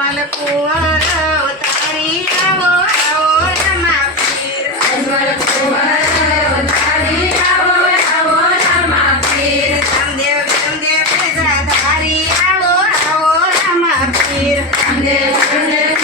અજમલ કુંવર અવતારી આવો આવો રમા પીર અજમલ કુંવર અવતારી આવો આવો રમા પીર રામદેવ વેજાધારી આવો આવો રમા પીર રામદેવ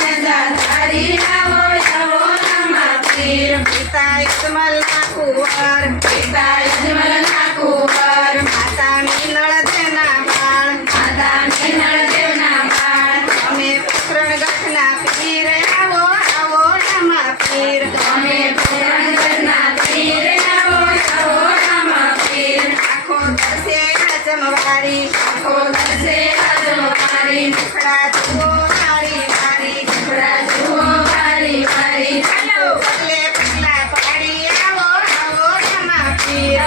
વેજાધારી આવો આવો રમા પીર પિતા અજમલના કુંવર પિતા અજમલના કુંવર માતા નીલળદેવના બાળ માતા નીલળદેવના બાળ અમે પૂરણગઢના પીર આવો આવો રમા પીર અમે પૂરણગઢના પીર આવો આવો રમા પીર આખો દસે આજમવારી આખો દસે આજમવારી ટુકડા જુઓ વારી વારી ટુકડા જુઓ વારી વારી ચાલો પગલે પગલા પાડી આવો આવો રમા પીર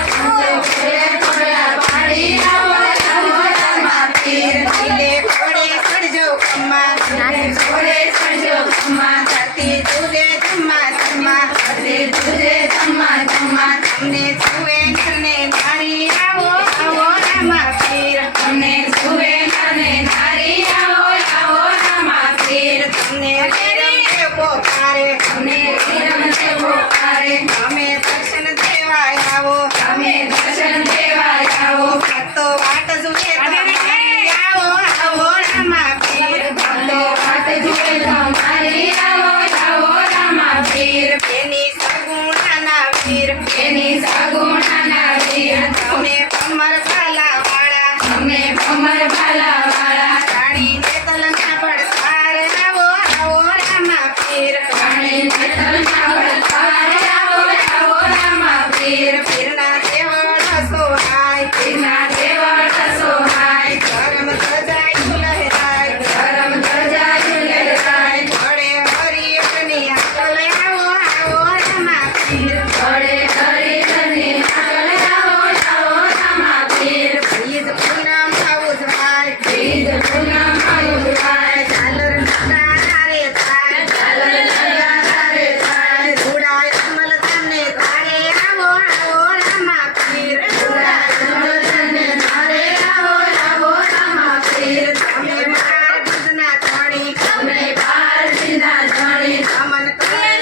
પગલા પાડી આવો આવો રમા પીર પીલે ઘોડે ચડજો ખમ્મા ઘોડે ચડજો ખમ્મા ધરતી તુજે ધમ્મા ધમ્મા ધરતી તુજે ધમ્મા ધમ્મા તમને જુએ નરને નારી આવો આવો રમા પીર તમને જુએ નરને નારી આવો આવો રમા પીર તમને વિરમ પોકારે તમને વિરમ દેવો પારે અમે દર્શન દેવા આવો તમે દર્શન દેવા આવો ભક્તો વાટ જુએ તમારી આવો આવો રમા પીર ભક્તો વાટ જુએ તમારી આવો આવો રમા પીર એની સગુણાના વીર એની સગુણાના વીર તમે કમર ભાલા વાળા તમે ભમર ભાલા વાળા રાણી નેતલના પડકાર આવો આવો રમા પીર રાણી નેતલના પડકાર આવો આવો રમા પીર પીરના દેવળ સોહાય પીરના દેવળ સોહાય ધર્મ સજાયું લહેરાય ધરમ ધજાયું લહેરાય ઘોડે હરિયરની હાકલ આવો આવો રમા પીર ઘોડે હરિહરની હાકલ આવો આવો રમા પીર બીજ પૂનમ ઉજવાય બીજ પૂનમમાં ઉજવાય ઝાલર નગારા રે થાય ઝાલર નગારા રે થાય ધૂળાય અમલ તમને તારે આવો આવો રમા પીર ધૂળાને નારે આવો આવો રમા પીર તમે મારા દૂધના ધણી તમે બાર દીના ધણી અમન કરે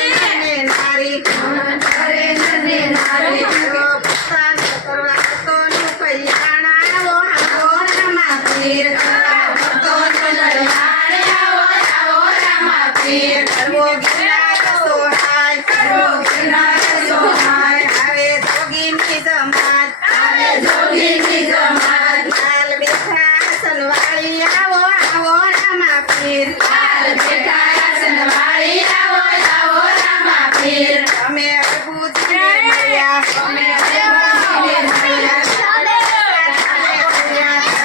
ને નારી મન કરે નરને નારી પુસ્તાન કરવા તોનું કલ્યાણ આવો આવો રમા પીર ભક્તોનું કલ્યાણ આવો આવો રમા પીર કરવો ગિરનાર સોહાય કરવો ગિરનાર સોહાય આવે જોગીની જમાત આવે જોગીની જમાત લાલ બેઠા આસનવાળી આવો આવો રમા પીર લાલ બેઠા આસનવાળી આવો આવો રમા પીર તમે અડબુજીને મળ્યા અમે દેવજીને મળ્યા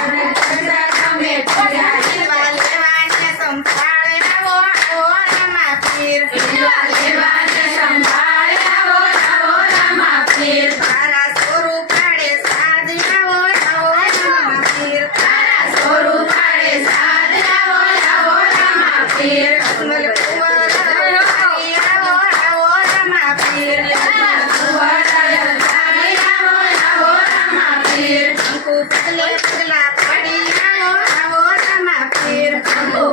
તમે પૂજા લેવા લેવાને સંભાળે આવો આવો રમા પીર લેવા લેવાને સંભાળ આવો આવો રમા પીર તારા સ્વરૂપ પાડે સાજ આવો આવો રમા પીર તારા સ્વરૂપ પાડે સાદ આવો આવો રમા પીર અજમલ કુંવર અવતારી આવો આવો રમા પીર કુંવર અવતારી આવો આવો રમા પીર અંકુ પગલે પગલા પાડી આવો આવો રમા પીર અંકુ